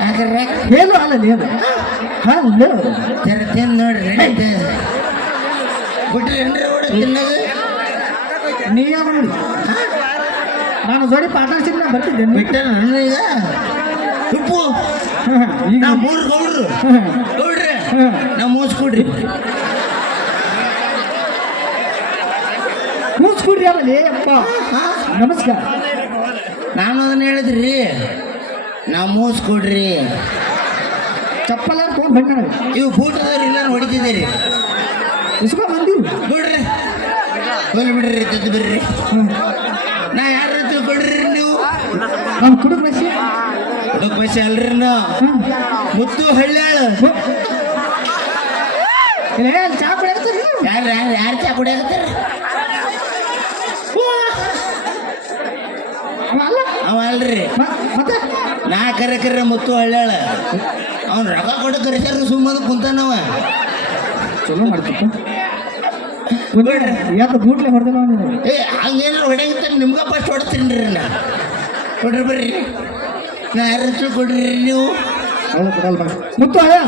ಯಾಕಂದ್ರೆ ಹೇಳು ಅಲ್ಲ ನೀನು ಹಲೋ ಜರ ತಿಂದು ನೋಡ್ರಿ ನಡೀತೆ ಬಿಟ್ರಿ ಏನ್ರಿ ಓಡಿ ತಿನ್ನೋದು ನೀ ಯಾವ ನೋಡಿ ನಾನು ಜೋಡಿ ಪಾರ್ಟ್ನರ್ಶಿಪ್ ನಾ ಬರ್ತಿದ್ದೆ ನೀ- ಬಿಟ್ಟ ನನ್ನ ಈಗ ಉಪ್ಪು ಈಗ ನಾ ಮೂರು ಗೌಡ್ರು ಗೌಡ್ರಿ ನಾ ಮೂಸ್ಕೊಡ್ರಿ ಕೂಸ್ಬಿಡ್ರಿ ಆಮೇಲೆ ಅಪ್ಪ ನಮಸ್ಕಾರ ನಾನು ಅದನ್ನ ಹೇಳಿದ್ರಿ ನಾ ಮೂಸ್ಕೊಡ್ರಿ ಚಪ್ಪಲ ತೊಗೊಂಡು ಬಂದ ನನಗೆ ಇವು ಬೂಟದವ್ರು ಇಲ್ಲ ಹೊಡಿತಿದ್ದೀರಿ. ಇಸ್ಕೊಂಡ್ ಬಂದಿವಿ. ಬಿಡ್ರಿ. ಬಲ್ ಬಿಡ್ರಿ ತಿದ್ದು ಬಿಡ್ರಿ. ನಾ ಯಾರ ತಿಳ್ಕೊಡ್ರಿ ನೀವು? ನಮ್ಮ ಕುಡುಕ ಬಸ್ಸಿ. ಹುಡುಗ ಮಸಿ ಅಲ್ರಿ ನಾ. ಮುತ್ತು ಹಳ್ಳ್ಯಾಳ ಚಾ ಕುಡಿಯತ್ತೀರಿ ಯಾರು ಯಾರು ಯಾರು ಚಾ ಅಲ್ಲ. ಅವ ಅಲ್ರಿ. ಮತ್ತೆ? ನಾ ಕರೆ ಕರೆ ಮುತ್ತು ಹಳ್ಳ್ಯಾಳ ಅವ್ನು ರೊಕ್ಕ ಕೊಟ್ಟು ಕರೆಸಾರ ಸುಮ್ಮನೆ ಕುಂತಾನವ ಚಲೋ ಮಾಡ್ತಿಪ್ಪ ಯಾಕೆ ಬೂಟ್ಲೆ ಹೊಡೆದ ಏ ಹಂಗೇನಾರು ಹೊಡೆಯುತ್ತ ನಿಮ್ಗೆ ಫಸ್ಟ್ ಹೊಡ್ತೀನಿ ರೀ ನಾ. ಕೊಡ್ರಿ ಬರ್ರಿ. ನಾ ಯಾರು ಕೊಡ್ರಿ ನೀವು? ಅವಳು ಕೊಡಲ್ಲ ಬಾ. ಮುತ್ತು ಹಳೆಯ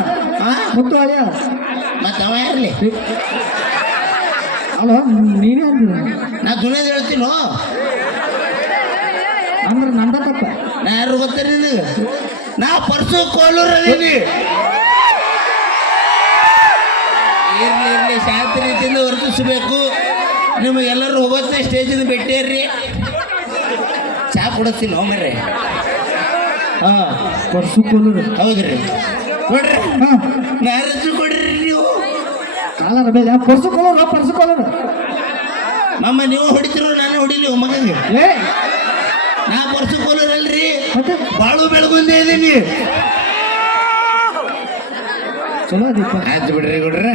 ಹಾ ಮುತ್ತು ಹಳೆಯ ಮತ್ತೆ ಅವ ಯಾರಲಿ? ಅಲ್ಲ ನೀನೇ ಅಂದಿಲ್ಲ ನಾ ದುನಿಯದ ಹೇಳ್ತೀನೋ? ಅಂದ್ರೆ ನಂದ ನಾ ಯಾರು ಗೊತ್ತಿರ ನಿನಗೆ? ನಾ ಪರ್ಸು ಕೋಲೂರಲ್ಲಿ ಇರ್ಲಿ ಇರ್ಲಿ ಶಾಂತಿ ರೀತಿಯಿಂದ ವರ್ತಿಸಬೇಕು. ನಿಮಗೆಲ್ಲರೂ ಹೋಗೋತ್ತೆ ಸ್ಟೇಜಿಂದ ಭೇಟಿಯಾರ್ರಿ ಚಾ ಕೊಡತ್ತೀನಿ ಹೋಗ್ರಿ ಹಾಂ. ಪರ್ಸು ಕೋಲೂರು. ಹೌದ್ರಿ. ನೋಡ್ರಿ ಮ್ಯಾರೇಜು ಕೊಡ್ರಿ ನೀವು? ಕಾಲರ ಬೇಡ ಪರ್ಸು ಕೋಲೂರು ಪರ್ಸು ಕೋಲೂರು. ಮಮ್ಮ ನೀವು ಹೊಡಿತಿರೋ ನಾನು ಹೊಡಿಲಿ ಮಗನಿಗೆ ನಾ ಪರ್ಸು ಮತ್ತೆ ಬಾಳು ಬೆಳಗುಂದೇ ಇದೀನಿ. ಚಲೋ ಅದೀಪ ಆಯ್ತು ಬಿಡ್ರಿ ಗುಡ್ರ.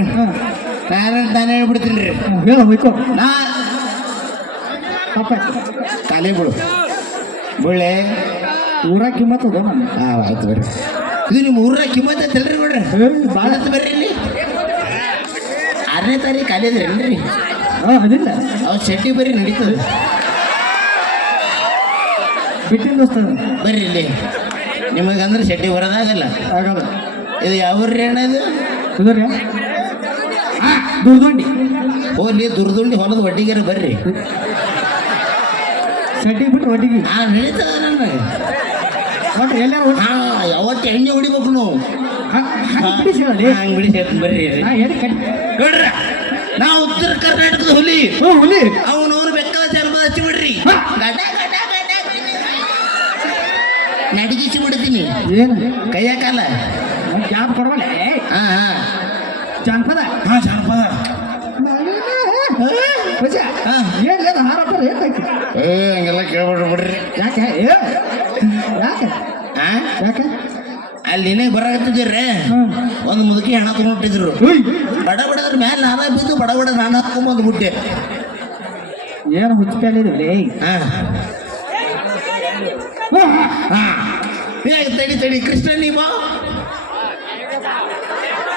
ನಾನು ತಾನೇ ಹೇಳ್ಬಿಡ್ತೀನಿ. ರೀ ಹೇಳು ಹೋಯ್ಕೋ. ನಾ ಪಾಪ ಬಿಡು ಬಿಳೆ. ಊರ ಕಿಮ್ಮತ್ ಅದ ನಾನು ಹಾಂ ಆಯ್ತು ಬರ್ರಿ ಇದು ನಿಮ್ಮ ಊರ ಕಿಮ್ಮತ್ ಅಂತಲ್ರಿ ಬಿಡ್ರಿ ಭಾಳ ಅಂತ ಬರ್ರಿ ಇಲ್ಲಿ. ಆರನೇ ತಾರೀಕು ಖಾಲಿ ಅದ್ರೇನ್ರಿ ಹಾಂ ಅದಿಲ್ಲ. ಅವ್ರು ಶೆಟ್ಟಿ ಬರ್ರಿ ನಡೀತದೆ. ಬಿಟ್ಟಿನ ದೋಸ್ತ. ಬರ್ರಿ ಇಲ್ಲಿ. ನಿಮಗಂದ್ರೆ ಶೆಟ್ಟಿ ಬರೋದಾಗಲ್ಲ ಆಗಲ್ಲ. ಇದು ಯಾವ ಕುದುರೆ. ಹಾ ದುರ್ದೊಂಡಿ. ಹೋಗ್ಲಿ ದುರ್ದುಂಡಿ ಹೊಲದ ಒಡ್ಡಿಗೆರ ಬರ್ರಿ. ಶೆಟ್ಟಿ ಬಿಟ್ಟು ಒಟ್ಟಿಗೆ ಹಾಂ ನಡೀತದ ನನಗೆ. ಒಟ್ಟು ಎಲ್ಲ ಯಾವತ್ತು ಎಣ್ಣೆ ಹೊಡಿಬೇಕು ನಾವು. ಹಂಗೆ ಬಿಡಿ ಸೇರ್ತೀನಿ ಬರ್ರಿ ನಾ ನೋಡ್ರ ನಾ ಉತ್ತರ ಕರ್ನಾಟಕದ ಹುಲಿ. ಹುಲಿ. ಅವನವನು ಬೆಕ್ಕದ ಚರ್ಮದ ಹಚ್ಚಿ ಬಿಡ್ರಿ ಹಾ. ಗಡ ಗಡ ಗಡ ನಡಗಿಸಿ ಬಿಡ್ತೀನಿ. ಏನು? ಕೈಯ ಕಾಲ. ಜಾಬ್ ಕೊಡವಲ್ಲ? ಹಾ ಹಾ. ಜಾನಪದ? ಹಾ ಜಾನಪದ. ಏನು ಏನು ಹಾರಪ್ಪ ಏನಾಯ್ತು ಏ ಹಂಗೆಲ್ಲ ಕೇಳ್ಬಿಡ್ರಿ ಬಿಡ್ರಿ. ಯಾಕೆ? ಏ ಯಾಕೆ? ಹಾ? ಯಾಕೆ? ಅಲ್ಲಿ ನಿನಗೆ ಬರಾಕತ್ತಿದ್ರಿ ಹ್ಮ್. ಒಂದು ಮುದುಕಿ ಹಣ ತಗೊಂಡಿದ್ರು ಬಡಬಡ ಬಡ ಬಡದ್ರ ಮೇಲೆ ನಾನಾ ಬಿದ್ದು ಬಡ ಬಡ ನಾನು ಹಾಕೊಂಬಂದು ಬಿಟ್ಟೆ ಏನು ಹುಚ್ಚಿಕೊಂಡಿದ್ದೀವಿ ಹಾಂ ಹಾ. ಏ ತಡಿ ತಡಿ. ಕೃಷ್ಣ ನೀವು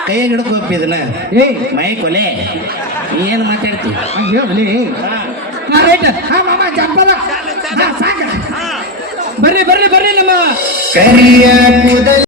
ಕೈಯಾಗ ಹಿಡ್ಕೋಪ್ಪ ಇದನ್ನ? ಏ ಮೈ ಕೊಲೆ. ಏನು ಮಾತಾಡ್ತಿ? ಹಂಗೆ ಹೇಳಿ ಹಾ ರೈಟ್ ಹಾ ಮಾಮ ಜಾನಪದ ಹಾ ಸಾಕ. ಬರ್ರಿ ಬರ್ರಿ ಬರ್ರಿ ನಮ್ಮ ಕರಿಯ